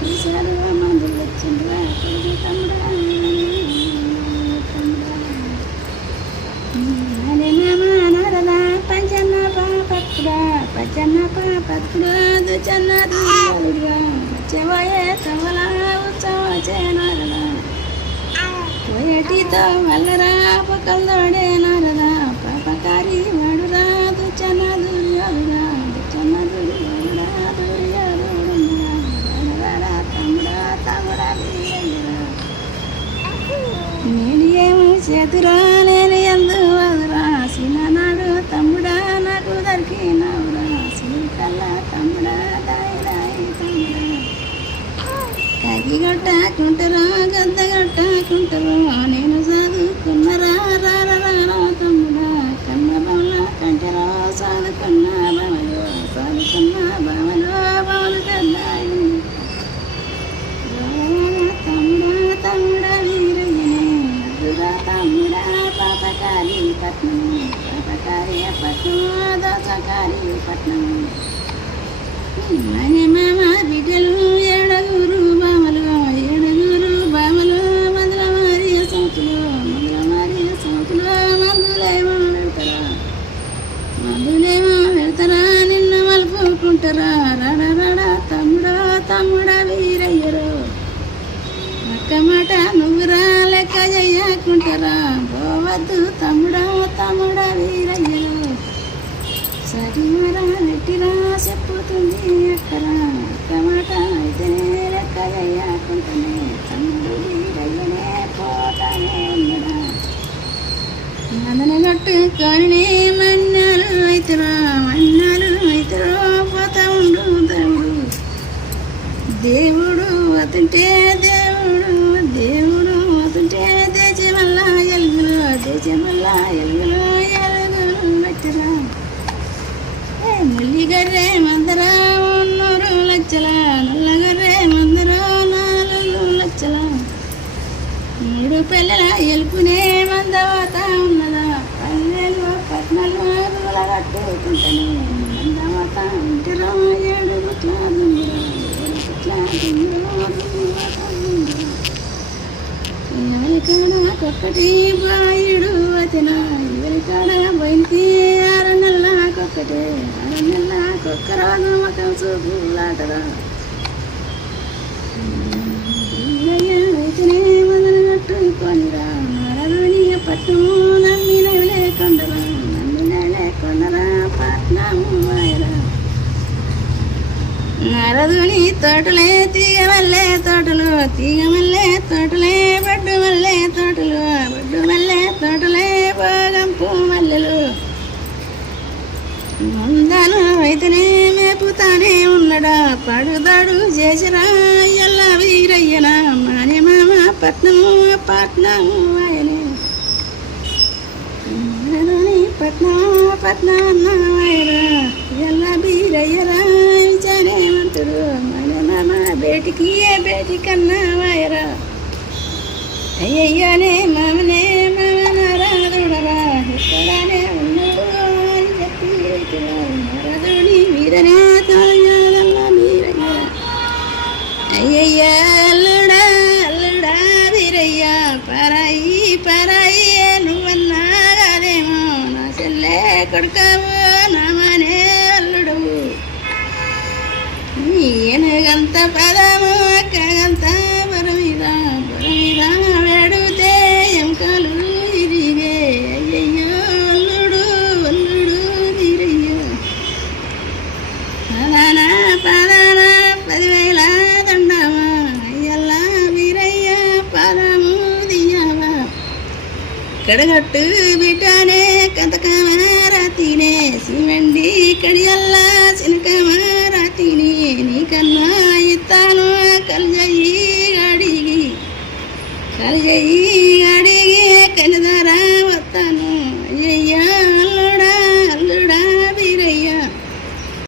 చూశారు మందులు వచ్చిండ్రా కొడుకు తమ్ముడా నారదా పంచన్న పాపత్తుడా పచ్చన్న పాపత్తుడా దుచన్న దూరుగా వచ్చేవోయే తమలా ఉత్సవ చేనారదా పోయేటితో మల్లరా పక్కల్లోడే నారదా పాపకారి వాడురా దుచన్న దూరుగా దుచన్న దూరుగా తమ్ముడా తమ్ముడా నేను ఏమి చేతురా నేను ఎందు వదురా సినాడు తమ్ముడా నాకు దొరికినవురా సిరికల్లా తమ్ముడా దాయి దాయి తమ్ముడా కగి గొట్టకుంటారా గద్ద గొట్టకుంటారు నేను చదువుకున్నరా రారా తమ్ముడా కన్న బొమ్మ కంటరా చదువుకున్న బామలు బామలు కద్దాయి తమ్ముడా తమ్ముడా వీరయ్యనే అదురా తమ్ముడా పాపకారి పట్నం పాపకారి పట్నం దోసకారి పట్నం మని మామ బిడ్డలు ఏడుగురు బామలు మందుల మారియ సౌతులు మందులేమో పెడతారా నిన్ను మలుపుకుంటారా రాడా తమ్ముడా వీరయ్యరు అక్క మాట నువ్వురా లెక్క చెయ్యకుంటారా పోవద్దు తమ్ముడా వీరయ్యరు సరిమరా నెట్టిరా చెప్పుతుంది అక్కరా అక్క మాట అయితేనే లెక్క చెయ్యకుంటానే తమ్ముడు వీరయ్యనే పోతానే ఉన్నడా మదన కట్టుకొని మన్నాలు అవుతురా పోతా ఉండు దేవుడు అతుంటే దేవుడు అతుంటే దేశమల్లా ఎలుగులు పెట్టరా ముల్లిగర్రె మందరా 3 లక్షల నల్లగర్రె మందరా 4 లక్షల 3 పిల్లల ఎలుపునే మందవాత ఉన్నదా పల్లెలు పట్నాలు కట్టుకుంటాను మందవాత ఉంటారా 7 ఎవరికాడకొక్కటి బాయుడు వచన ఎవరికాడ బయటికి 6 నెలలకొక్కటే 6 నెలలకొక్క రోజు మొత్తం చూపులాటరా అయితేనే మొదలు కట్టుకొనిరా మరలోని పట్టము నమ్మినవిలే కొండరా పట్నము వాయరా నరదుని తోటలే తీగమల్లే తోటలే బడ్డు మల్లె తోటలే బాగంపు మల్లెలు మందాలు అయితేనే మేపుతానే ఉన్నడా పడుదాడు చేసిరా ఎల్ల వీరయ్యనా మానే మామ పట్నము ఆయనే పట్నం ఆయరా ఎల్ల వీరయ్యరా విచారేమంటారు మానే మామ బేటికి కన్నా వాయరా అయ్యయ్యనే మామనే నారాధుడరా ఎక్కడానే ఉన్నాడు అని చెప్పి నారదుని వీరనే తాయాలల్లా వీరయ్య అయ్యయ్య అల్లుడా వీరయ్య పరాయి నువ్వన్నా కాదేమో నా చెల్లె కొడుకావు నా మానే అల్లుడు ఏనుగంత పదము అక్కగంత బరమీద వేడుతే ఎంకలు ఇరిగే అయ్యయ్యో అల్లుడు తీరయ్యో పదాన 10,000 దండమా అయ్యల్లా వీరయ్య పదము దియవా కడగట్టు బిడ్డనే కంతకమారాతీనే సిమెండి కడియల్లా చినకమారాతీనే నీకన్నా ఇస్తాను కలిజయి